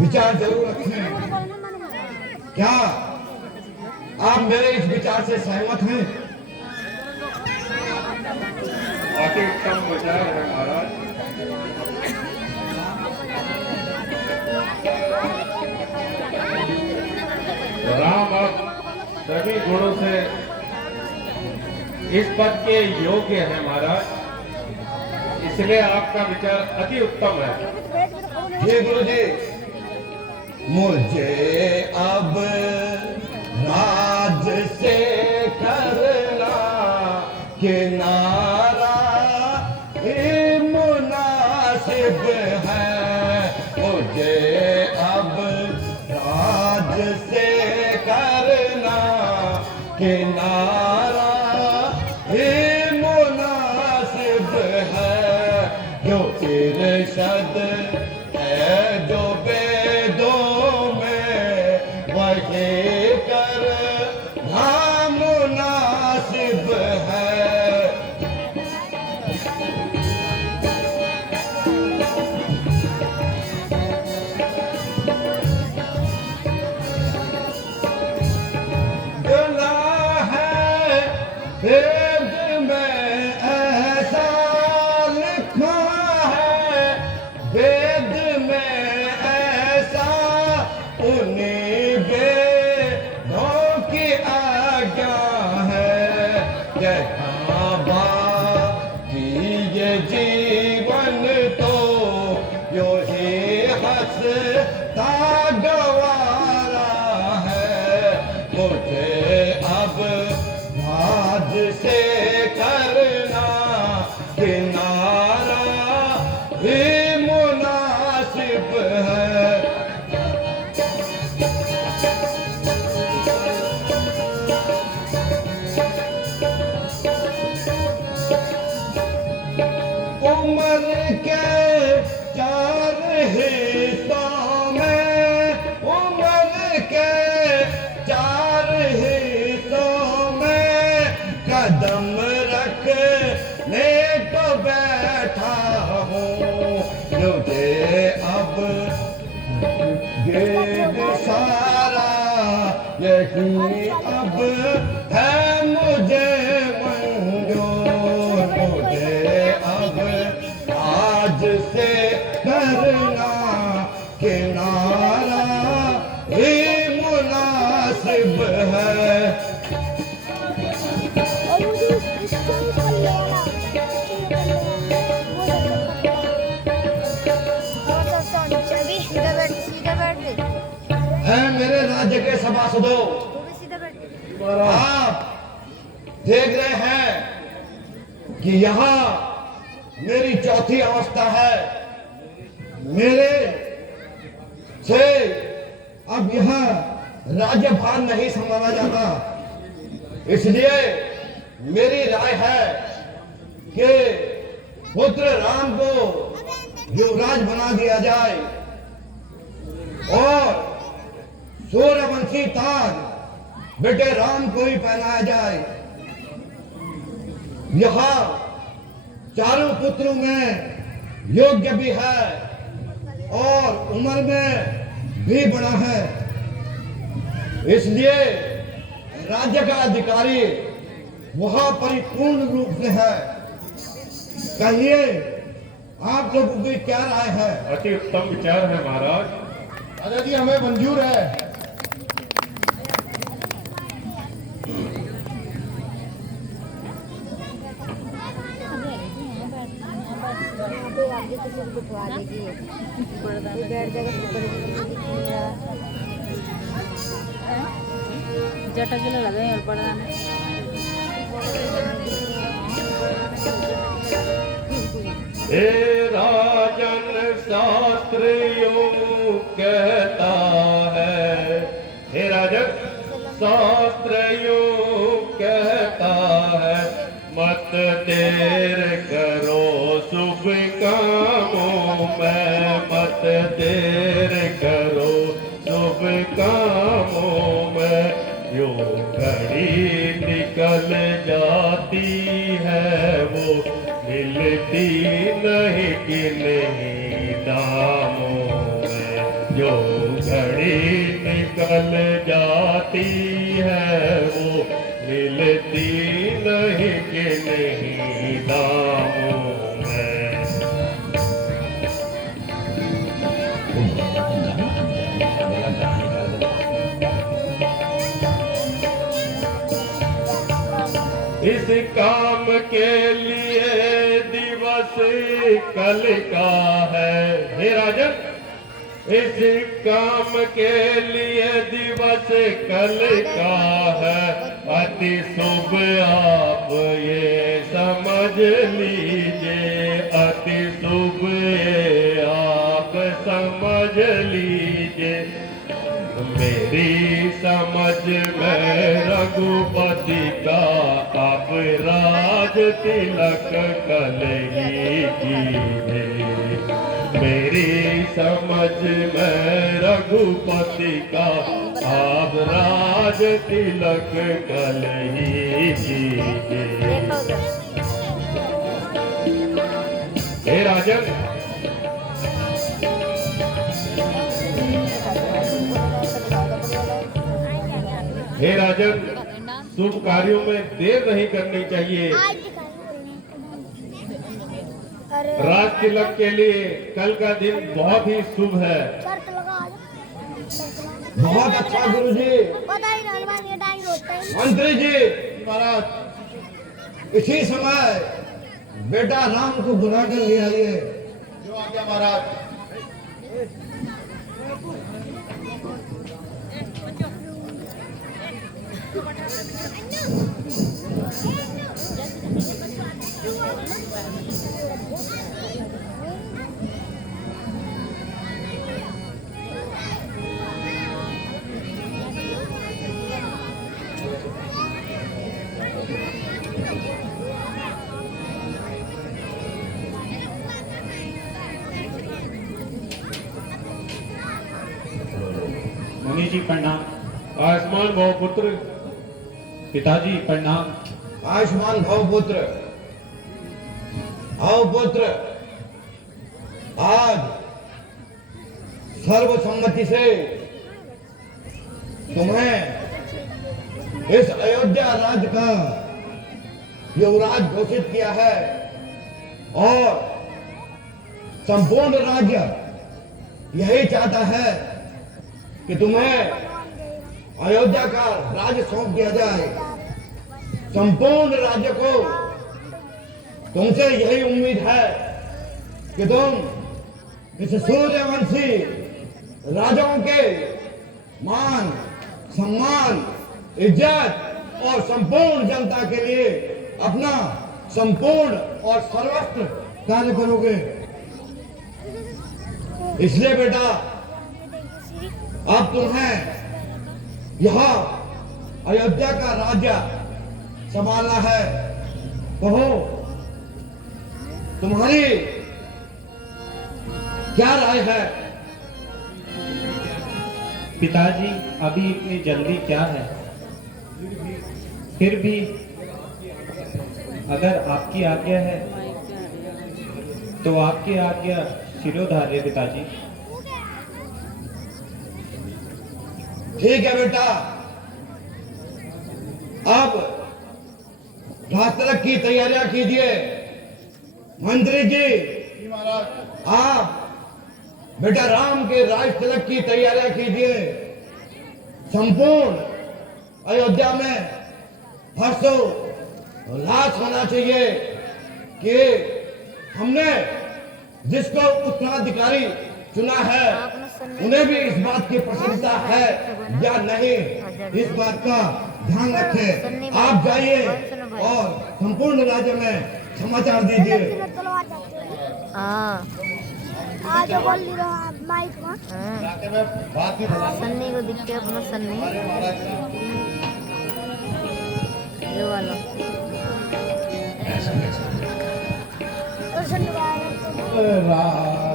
विचार जरूर रखें। क्या आप मेरे इस विचार से सहमत हैं? अति उत्तम विचार है महाराज। राम अब सभी गुणों से इस पद के योग्य है महाराज, इसलिए आपका विचार अति उत्तम है। जी गुरु जी, मुझे अब राज से करना किनारा ही मुनासिब है। मुझे अब राज से करना किनारा ही मुनासिब है। जो इरशद है जो वेदों में वही कर मुनासिब है। गला है वेद में ऐसा लिखा है, वेद में ऐसा उन्हीं वेदों की आज्ञा है। जहाँ की ये जीवन तो यो ही हंसता गवारा है। मुझे अब राज से करना किनारा ही मुनासिब है। उम्र के चार हिस्सों में, उम्र के चार हिस्सों में कदम रखने को बैठा हूँ। मुझे अब ये सारा यही अब है मुझे मंजूर। मुझे अब आज से करना किनारा ही मुनासिब है। और मुझे इसको भी कर लेना, सीधा बैठ, सीधा बैठ। है मेरे राज्य के सभासदों, वो भी सीधा बैठ। आप देख रहे हैं कि यहाँ मेरी चौथी अवस्था है। मेरे से अब यहाँ राज्यभार नहीं संभाला जाता, इसलिए मेरी राय है कि पुत्र राम को युवराज बना दिया जाए और सूर्यवंशी ताज बेटे राम को ही पहनाया जाए। यहाँ चारों पुत्रों में योग्य भी है और उम्र में भी बड़ा है, इसलिए राज्य का अधिकारी वहां परिपूर्ण रूप से है। कहिए आप लोगों की क्या राय है? अति उत्तम विचार है महाराज। राजा जी हमें मंजूर है। आगे तो सब बिठवा दीजिए, बैठ जाएगा जटा के लगे और बड़ा हे राजन शास्त्र यूं कहता है, हे राजन शास्त्र यूं कहता है, मत देर करो शुभ कामों में, मत देर करो शुभ कामों में। यूं घड़ी निकल जाती है वो मिलती नहीं कि नहीं दामों में। जो घड़ी निकल जाती है वो मिलती नहीं कि नहीं दामों में। इस काम के लिए दिवस कल का है, हे राजन, इस काम के लिए दिवस कल का है, अति शुभ आप ये समझ लीजिए, अति शुभ ये आप समझ लीजिए। मेरी समझ में रघुपति का अब राज तिलक कल ही कीजिए। मेरी समझ में रघुपति का अब राज तिलक कल ही कीजिए। हे राजन, हे राजन, शुभ कार्यों में देर नहीं करनी चाहिए। राज तिलक के लिए कल का दिन बहुत ही शुभ है। बहुत अच्छा गुरुजी। मंत्री जी महाराज, इसी समय बेटा राम को बुला कर ले आइए। जो आ गया महाराज। मुनि जी प्रणाम। आयुष्मान भव पुत्र। पिताजी प्रणाम। आयुष्मान भव पुत्र। आओ पुत्र, आज सर्वसम्मति से तुम्हें इस अयोध्या राज्य का युवराज घोषित किया है और संपूर्ण राज्य यही चाहता है कि तुम्हें अयोध्या का राज्य सौंप दिया जाए। संपूर्ण राज्य को तुमसे यही उम्मीद है कि तुम इस सूर्यवंशी राजाओं के मान, सम्मान, इज्जत और संपूर्ण जनता के लिए अपना संपूर्ण और सर्वस्व कार्य करोगे। इसलिए बेटा, अब तुम्हें यह अयोध्या का राज्य संभालना है। कहो, तुम्हारी क्या राय है? पिताजी अभी इतनी जल्दी क्या है, फिर भी अगर आपकी आज्ञा है तो आपकी आज्ञा शिरोधार्य पिताजी। ठीक है बेटा, अब राज तिलक की तैयारियां कीजिए। मंत्री जी आप बेटा राम के राज तिलक की तैयारियां कीजिए। संपूर्ण अयोध्या में हर्षोल्लास होना चाहिए कि हमने जिसको उत्तराधिकारी चुना है उन्हें भी इस बात की प्रसन्नता है या नहीं, इस बात का ध्यान रखें। आप जाइए और संपूर्ण राज्य में समाचार दीजिए। आज बोल रहा माइक में सन्नी को दिखते अपना सन्नी ये वाला राम